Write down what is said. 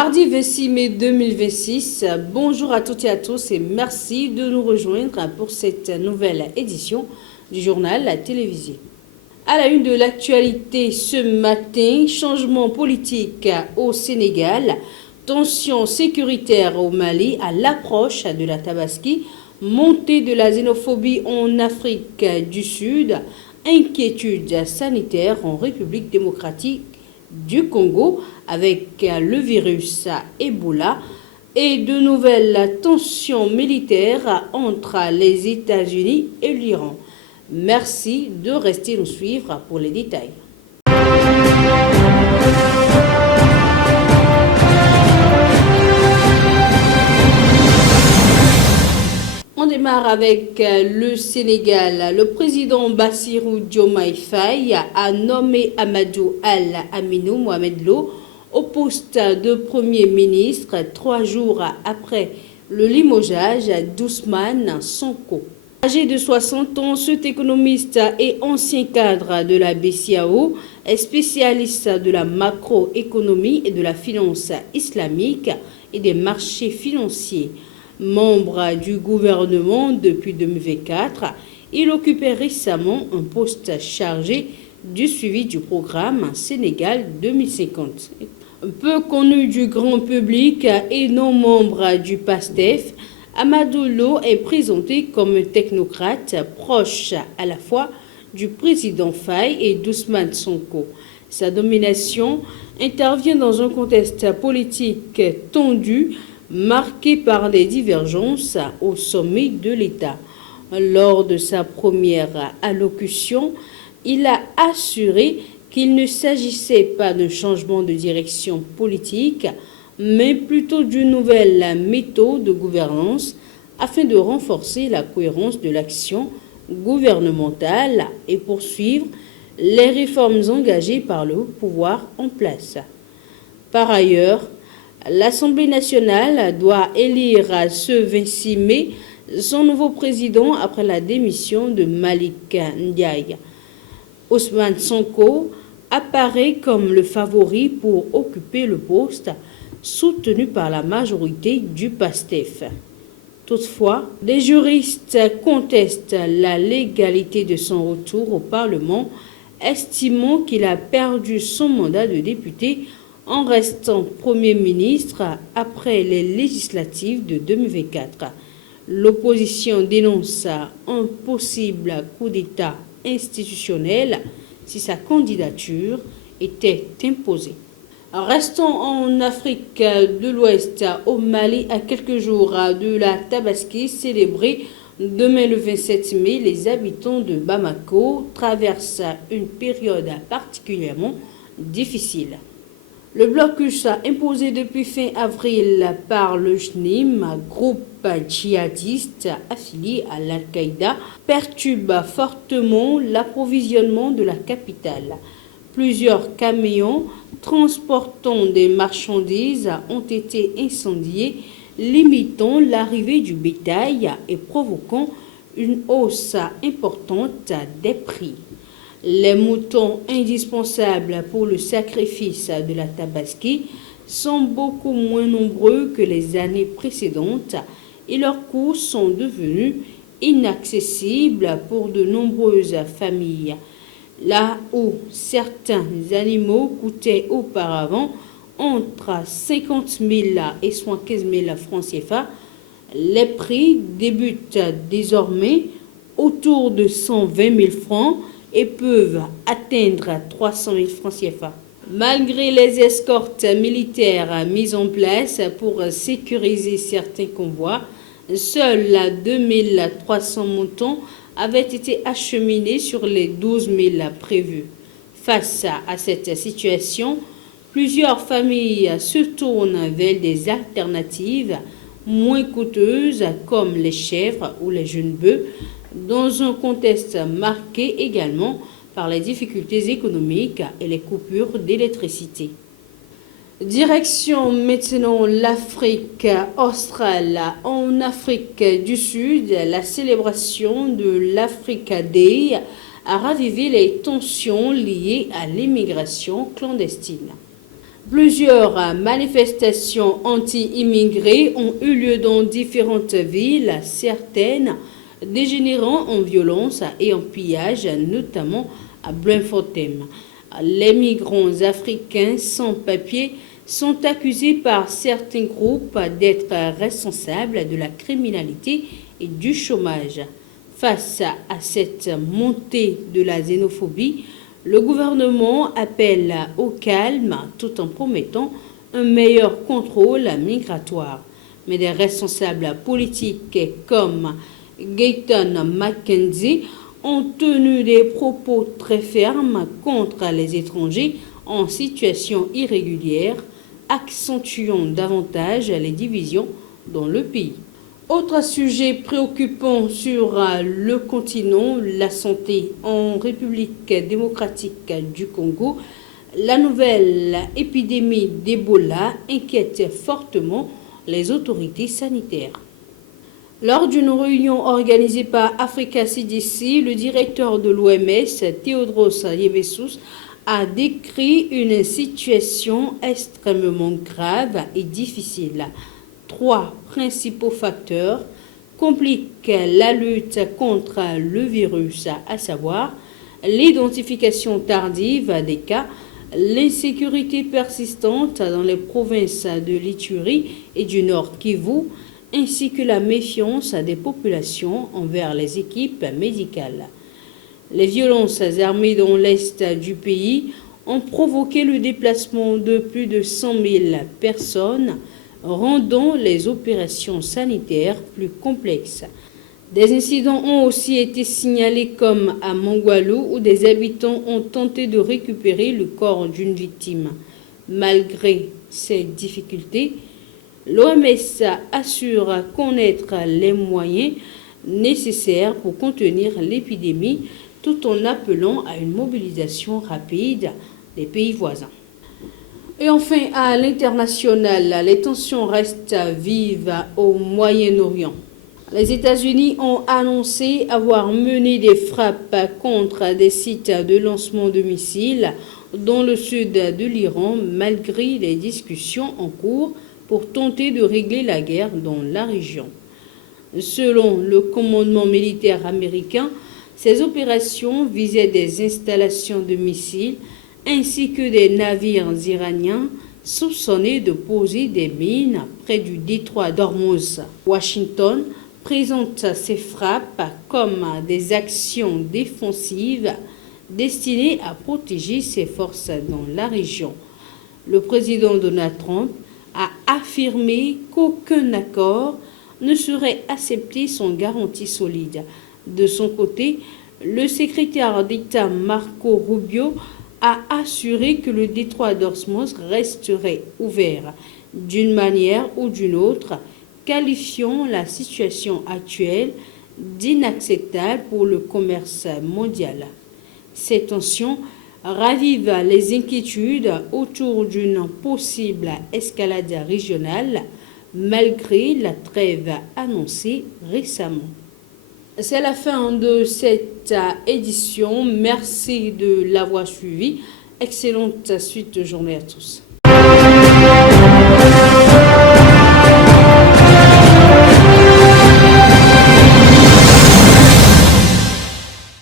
Mardi 26 mai 2026, bonjour à toutes et à tous et merci de nous rejoindre pour cette nouvelle édition du journal télévisé. À la une de l'actualité ce matin, changement politique au Sénégal, tension sécuritaire au Mali à l'approche de la Tabaski, montée de la xénophobie en Afrique du Sud, inquiétude sanitaire en République démocratique du Congo avec le virus Ebola et de nouvelles tensions militaires entre les États-Unis et l'Iran. Merci de rester nous suivre pour les détails. On démarre avec le Sénégal. Le président Bassirou Diomaye Faye a nommé Amadou Al-Aminou Mohamed Lo au poste de Premier ministre 3 jours après le limogeage d'Ousmane Sonko. Âgé de 60 ans, cet économiste et ancien cadre de la BCEAO est spécialiste de la macroéconomie et de la finance islamique et des marchés financiers. Membre du gouvernement depuis 2024, il occupait récemment un poste chargé du suivi du programme Sénégal 2050. Peu connu du grand public et non membre du PASTEF, Amadou Lo est présenté comme un technocrate proche à la fois du président Faye et d'Ousmane Sonko. Sa nomination intervient dans un contexte politique tendu marqué par les divergences au sommet de l'État. Lors de sa première allocution, il a assuré qu'il ne s'agissait pas d'un changement de direction politique, mais plutôt d'une nouvelle méthode de gouvernance afin de renforcer la cohérence de l'action gouvernementale et poursuivre les réformes engagées par le pouvoir en place. Par ailleurs, l'Assemblée nationale doit élire ce 26 mai son nouveau président après la démission de Malick Ndiaye. Ousmane Sonko apparaît comme le favori pour occuper le poste, soutenu par la majorité du PASTEF. Toutefois, des juristes contestent la légalité de son retour au Parlement, estimant qu'il a perdu son mandat de député en restant Premier ministre après les législatives de 2024. L'opposition dénonce un possible coup d'État institutionnel si sa candidature était imposée. Restons en Afrique de l'Ouest, au Mali, à quelques jours de la Tabaski célébrée demain le 27 mai. Les habitants de Bamako traversent une période particulièrement difficile. Le blocus imposé depuis fin avril par le JNIM, groupe djihadiste affilié à l'Al-Qaïda, perturbe fortement l'approvisionnement de la capitale. Plusieurs camions transportant des marchandises ont été incendiés, limitant l'arrivée du bétail et provoquant une hausse importante des prix. Les moutons indispensables pour le sacrifice de la Tabaski sont beaucoup moins nombreux que les années précédentes et leurs coûts sont devenus inaccessibles pour de nombreuses familles. Là où certains animaux coûtaient auparavant entre 50 000 et 75 000 francs CFA, les prix débutent désormais autour de 120 000 francs et peuvent atteindre 300 000 francs CFA. Malgré les escortes militaires mises en place pour sécuriser certains convois, seuls 2300 moutons avaient été acheminés sur les 12 000 prévus. Face à cette situation, plusieurs familles se tournent vers des alternatives moins coûteuses comme les chèvres ou les jeunes bœufs, dans un contexte marqué également par les difficultés économiques et les coupures d'électricité. Direction maintenant l'Afrique australe. En Afrique du Sud, la célébration de l'Africa Day a ravivé les tensions liées à l'immigration clandestine. Plusieurs manifestations anti-immigrés ont eu lieu dans différentes villes, certaines dégénérant en violence et en pillage, notamment à Bloemfontein. Les migrants africains sans papier sont accusés par certains groupes d'être responsables de la criminalité et du chômage. Face à cette montée de la xénophobie, le gouvernement appelle au calme tout en promettant un meilleur contrôle migratoire. Mais des responsables politiques comme Gayton McKenzie ont tenu des propos très fermes contre les étrangers en situation irrégulière, accentuant davantage les divisions dans le pays. Autre sujet préoccupant sur le continent, la santé en République démocratique du Congo. La nouvelle épidémie d'Ebola inquiète fortement les autorités sanitaires. Lors d'une réunion organisée par Africa CDC, le directeur de l'OMS, Tedros Ghebreyesus, a décrit une situation extrêmement grave et difficile. 3 principaux facteurs compliquent la lutte contre le virus, à savoir l'identification tardive des cas, l'insécurité persistante dans les provinces de l'Ituri et du Nord Kivu, ainsi que la méfiance des populations envers les équipes médicales. Les violences armées dans l'est du pays ont provoqué le déplacement de plus de 100 000 personnes, rendant les opérations sanitaires plus complexes. Des incidents ont aussi été signalés comme à Mongwalu où des habitants ont tenté de récupérer le corps d'une victime. Malgré ces difficultés, l'OMS assure connaître les moyens nécessaires pour contenir l'épidémie tout en appelant à une mobilisation rapide des pays voisins. Et enfin, à l'international, les tensions restent vives au Moyen-Orient. Les États-Unis ont annoncé avoir mené des frappes contre des sites de lancement de missiles dans le sud de l'Iran, malgré les discussions en cours pour tenter de régler la guerre dans la région. Selon le commandement militaire américain, ces opérations visaient des installations de missiles ainsi que des navires iraniens soupçonnés de poser des mines près du détroit d'Ormuz. Washington présente ces frappes comme des actions défensives destinées à protéger ses forces dans la région. Le président Donald Trump a affirmé qu'aucun accord ne serait accepté sans garantie solide. De son côté, le secrétaire d'État Marco Rubio a assuré que le détroit d'Ormuz resterait ouvert d'une manière ou d'une autre, qualifiant la situation actuelle d'inacceptable pour le commerce mondial. Ces tensions ravivent les inquiétudes autour d'une possible escalade régionale malgré la trêve annoncée récemment. C'est la fin de cette édition. Merci de l'avoir suivi. Excellente suite de journée à tous.